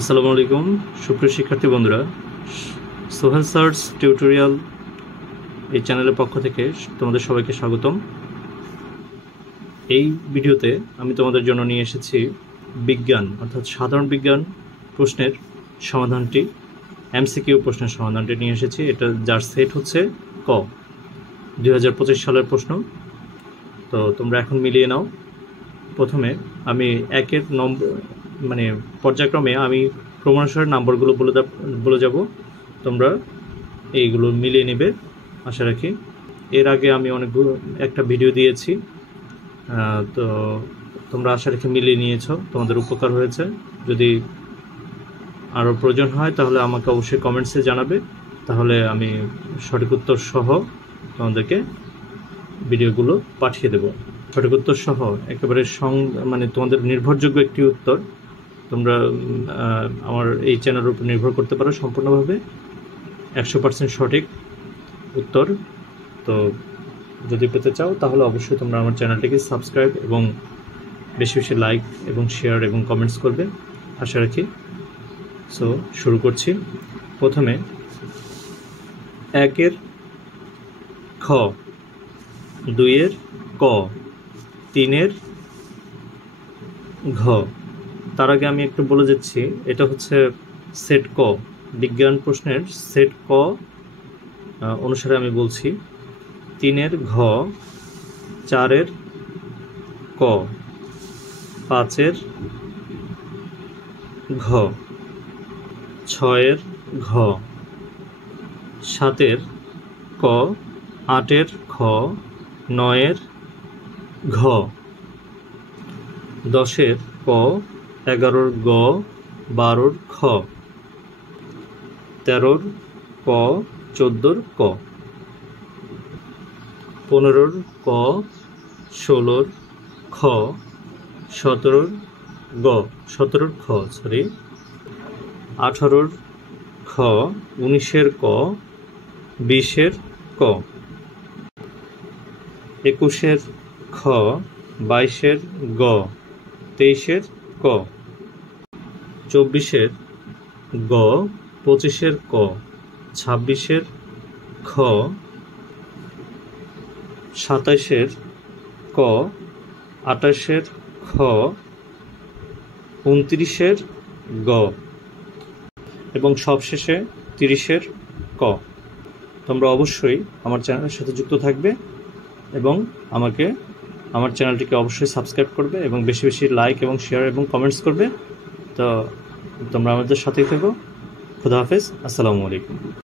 আসসালামু আলাইকুম সুপ্রিয় শিক্ষার্থী বন্ধুরা, সোহেল স্যারস টিউটোরিয়াল এই চ্যানেলের পক্ষ থেকে তোমাদের সবাইকে স্বাগতম। এই ভিডিওতে আমি তোমাদের জন্য নিয়ে এসেছি বিজ্ঞান অর্থাৎ সাধারণ বিজ্ঞান প্রশ্নের সমাধানটি, এমসিকিউ প্রশ্নের সমাধানটি নিয়ে এসেছি। এটা যার সেট হচ্ছে ক, 2025 সালের প্রশ্ন। তো তোমরা এখন মিলিয়ে নাও। প্রথমে আমি একের নম্বর পর্যায়ক্রমে আমি ক্রমানুসারে নাম্বারগুলো বলে যাব, তোমরা এইগুলো মিলিয়ে নেবে আশা রাখি। এর আগে আমি একটা ভিডিও দিয়েছি, তো তোমরা আশা রাখি মিলিয়ে নিয়েছো, তোমাদের উপকার হয়েছে। যদি আরও প্রয়োজন হয় তাহলে আমাকে অবশ্যই কমেন্টসে জানাবে, তাহলে আমি সঠিক উত্তর সহ তোমাদেরকে ভিডিওগুলো পাঠিয়ে দেব। সঠিক উত্তর সহ একেবারে তোমাদের নির্ভরযোগ্য একটি উত্তর তোমরা আমার এই চ্যানেলের উপর নির্ভর করতে পারো সম্পূর্ণভাবে, 100% সঠিক উত্তর। তো যদি পেতে চাও তাহলে অবশ্যই তোমরা আমার চ্যানেলটিকে সাবস্ক্রাইব এবং বেশি বেশি লাইক এবং শেয়ার এবং কমেন্টস করবে আশা রাখি। সো শুরু করছি। প্রথমে একের খ, দুইয়ের ক, তিনের ঘ। তার আগে আমি একটু বলে যাচ্ছি, এটা হচ্ছে সেট ক, বিজ্ঞান প্রশ্নের সেট ক অনুসারে আমি বলছি। তিনের ঘ, চারের ক, পাঁচের ঘ, ছয়ের ঘ, সাতের ক, আটের খ, নয়ের ঘ, 10-এর ক, 11-র গ, 12-র খ, 13-র ক, 14-র ক, 15-র ক, 16-র খ, 17-র গ, 17-র খ, 18-র খ, 19-এর ক, 20-এর ক, 21-এর খ, 22-এর গ, 23-এর ক, 24-এর গ, 25-এর ক, 26-এর খ, 27-এর ক, 28-এর খ, 29-এর গ এবং সবশেষে 30-এর ক। তোমরা অবশ্যই আমার চ্যানেলের সাথে যুক্ত থাকবে এবং আমার চ্যানেলটিকে অবশ্যই সাবস্ক্রাইব করবে এবং বেশি বেশি লাইক এবং শেয়ার এবং কমেন্টস করবে। তো তোমরা আমাদের সাথেই থেকো। খুদা হাফেজ, আসসালামু আলাইকুম।